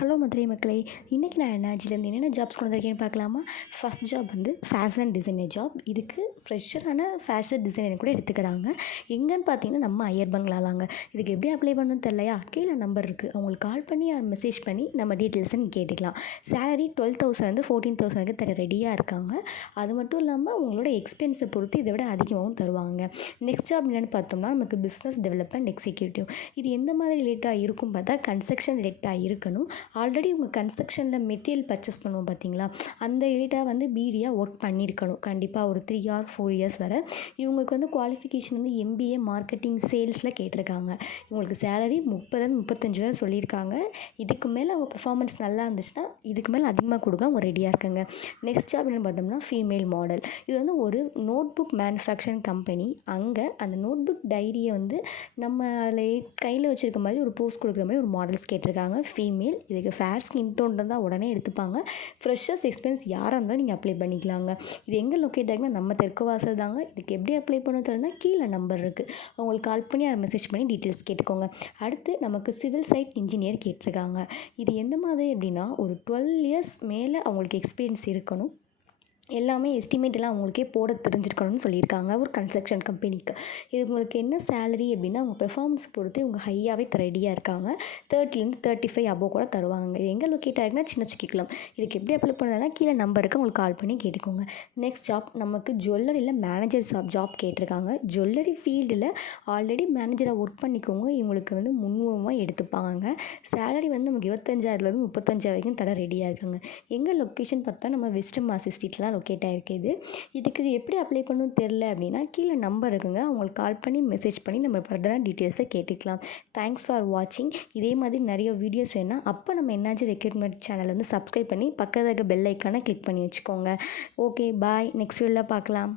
Hello Madurai மக்களே. இன்றைக்கி நான் என்ஆர்ஜிலேருந்து என்னென்ன ஜாப்ஸ் கொண்டு வந்திருக்கேன்னு பார்க்கலாமா? ஃபஸ்ட் ஜாப் வந்து ஃபேஷன் டிசைனர் ஜாப் இதுக்கு ஃப்ரெஷரான ஃபேஷன் டிசைனிங் கூட எடுத்துக்கிறாங்க. எங்கேன்னு பார்த்தீங்கன்னா நம்ம ஐயர் பங்களாலாங்க. இதுக்கு எப்படி அப்ளை பண்ணணும்னு தெரிலையா கீழே நம்பர் இருக்குது அவங்களுக்கு கால் பண்ணி மெசேஜ் பண்ணி நம்ம டீட்டெயில்ஸை நீங்கள் கேட்டுக்கலாம். Salary twelve thousand fourteen thousand வரைக்கும் தர ரெடியாக இருக்காங்க. அது மட்டும் இல்லாமல் உங்களோட எக்ஸ்பென்ஸை பொறுத்து இதை விட அதிகமாகவும் தருவாங்க. நெக்ஸ்ட் ஜாப் என்னென்னு பார்த்தோம்னா நமக்கு பிஸ்னஸ் டெவலப்மெண்ட் எக்ஸிக்யூட்டிவ் இது எந்த மாதிரி ரிலேட்டாக இருக்கும் பார்த்தா கன்ஸ்ட்ரக்ஷன் ரிலேட்டாக இருக்கணும். ஆல்ரெடி உங்கள் கன்ஸ்ட்ரக்ஷனில் மெட்டீரியல் பர்ச்சேஸ் பண்ணுவோம் பார்த்தீங்களா? அந்த ரிலேட்டாக வந்து பிடியாக ஒர்க் பண்ணியிருக்கணும். கண்டிப்பாக ஒரு த்ரீ ஆர் ஃபோர் இயர்ஸ் வரை. இவங்களுக்கு வந்து குவாலிஃபிகேஷன் வந்து எம்பிஏ மார்க்கெட்டிங் சேல்ஸில் கேட்டிருக்காங்க. இவங்களுக்கு சேலரி முப்பது முப்பத்தஞ்சு வரை சொல்லியிருக்காங்க. இதுக்கு மேலே அவங்க பெர்ஃபார்மன்ஸ் நல்லா இருந்துச்சுன்னா இதுக்கு மேலே அதிகமாக கொடுக்க அவங்க ரெடியாக இருக்காங்க. நெக்ஸ்ட் ஜாப் என்னென்னு பார்த்தோம்னா ஃபீமேல் மாடல் இது வந்து ஒரு நோட் புக் மேனுஃபேக்சரிங் கம்பெனி அங்கே அந்த நோட் புக் டைரியை வந்து நம்ம அதில் கையில் வச்சுருக்க மாதிரி ஒரு போஸ்ட் கொடுக்குற மாதிரி ஒரு மாடல்ஸ் கேட்டிருக்காங்க. ஃபீமேல் இதுக்கு ஃபேர் ஸ்கின் டோன் இருந்தால் உடனே எடுத்துப்பாங்க. ஃப்ரெஷ்ஷஸ் எக்ஸ்பீரியன்ஸ் யாராக இருந்தாலும் நீங்கள் அப்ளை பண்ணிக்கலாங்க. இது எங்கே லொக்கேட் ஆகினா நம்ம தெற்கு வாசல் தாங்க. இதுக்கு எப்படி அப்ளை பண்ண தெரியலனா கீழே நம்பர் இருக்குது அவங்களுக்கு கால் பண்ணி அதை மெசேஜ் பண்ணி டீட்டெயில்ஸ் கேட்டுக்கோங்க. அடுத்து நமக்கு சிவில் சைட் இன்ஜினியர் கேட்டிருக்காங்க. இது எந்த மாதிரி அப்படின்னா ஒரு டுவெல் இயர்ஸ் மேலே அவங்களுக்கு எக்ஸ்பீரியன்ஸ் இருக்கணும். எல்லாமே எஸ்டிமேட்டெல்லாம் அவங்களுக்கே போட தெரிஞ்சிருக்கணும்னு சொல்லியிருக்காங்க ஒரு கன்ஸ்ட்ரக்ஷன் கம்பெனிக்கு. இது உங்களுக்கு என்ன சேலரி அப்படின்னா அவங்க பெர்ஃபார்மன்ஸ் பொறுத்து இவங்க ஹையாகவே ரெடியாக இருக்காங்க. தேர்ட்டிலேருந்து தேர்ட்டி ஃபைவ் அபோவ் கூட தருவாங்க. இது எங்கே லொக்கேட் ஆகிருக்குன்னா சின்ன சுக்கிக்கலாம் இதுக்கு எப்படி அப்ளை பண்ணதுனா கீழே நம்பருக்கு உங்களுக்கு கால் பண்ணி கேட்டுக்கோங்க. நெக்ஸ்ட் ஜாப் நமக்கு ஜுவல்லரியில் மேனேஜர் ஜாப் ஜாப் கேட்டிருக்காங்க. ஜுவல்லரி ஃபீல்டில் ஆல்ரெடி மேனேஜராக ஒர்க் பண்ணிக்கோங்க. இவங்களுக்கு வந்து முன்னுரிமை எடுத்துப்பாங்க. சேலரி வந்து நமக்கு இருபத்தஞ்சாயிரத்துலேருந்து முப்பத்தஞ்சாயிரம் வரைக்கும் தர ரெடியாக இருக்காங்க. எங்கள் லொக்கேஷன் பார்த்தா நம்ம வெஸ்ட் மாசி ஸ்ட்ரீட்லாம் லொக்கேட் ஆகிருக்கு இது. இதுக்கு இது எப்படி அப்ளை பண்ணணும் தெரில அப்படின்னா கீழே நம்பர் இருக்குங்க. அவங்களுக்கு கால் பண்ணி மெசேஜ் பண்ணி நம்ம ஃபர்தராக டீட்டெயில்ஸை கேட்டுக்கலாம். தேங்க்ஸ் ஃபார் வாட்சிங் இதே மாதிரி நிறைய வீடியோஸ் வேணால் அப்போ நம்ம என்னாச்சு ரெக்ரூட்மெண்ட் சேனல் வந்து சப்ஸ்கிரைப் பண்ணி பக்கத்தில் இருக்க பெல் ஐக்கானை கிளிக் பண்ணி வச்சுக்கோங்க. ஓகே பாய் நெக்ஸ்ட் வீடியோவில் பார்க்கலாம்.